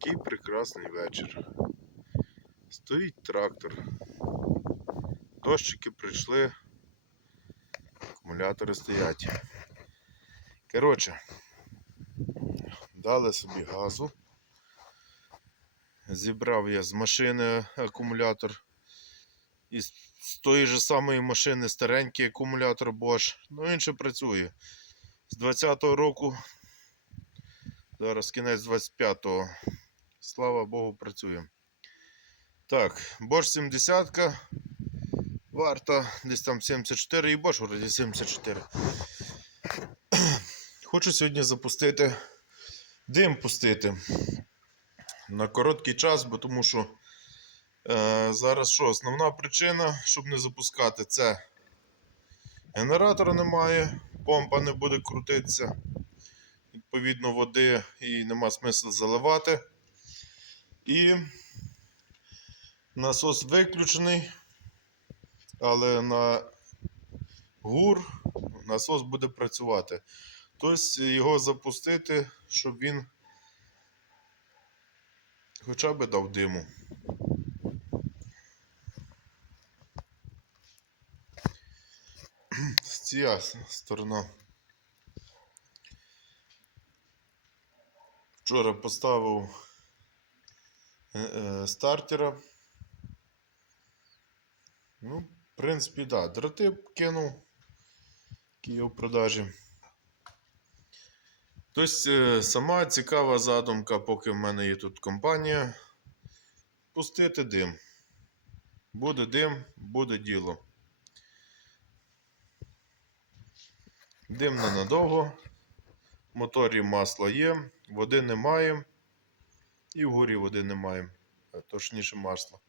Такий прекрасний вечір. Стоїть трактор. Дощики прийшли. Акумулятори стоять. Коротше, дали собі газу. Зібрав я з машини акумулятор. І з тої ж самої машини старенький акумулятор Bosch. Ну він ще працює. З 20-го року. Зараз кінець 25-го. Слава Богу, працює. Так, Bosch 70 варта десь там 74 і Bosch вроді 74. Хочу сьогодні запустити дим пустити на короткий час, бо тому що е, зараз що, основна причина, щоб не запускати, це генератора немає, помпа не буде крутитися, відповідно, води і нема смисла заливати. І насос виключений, але на гур насос буде працювати. Тобто його запустити, щоб він хоча б дав диму. Ця сторона. Вчора поставив стартера. Ну, в принципі, да, дроти кинув, які є в продажі. Тобто, е, сама цікава задумка, поки в мене є тут компанія. Пустити дим. Буде дим, буде діло. Дим ненадовго. В моторі масло є, води немає. І в горі води немає. Точніше масло.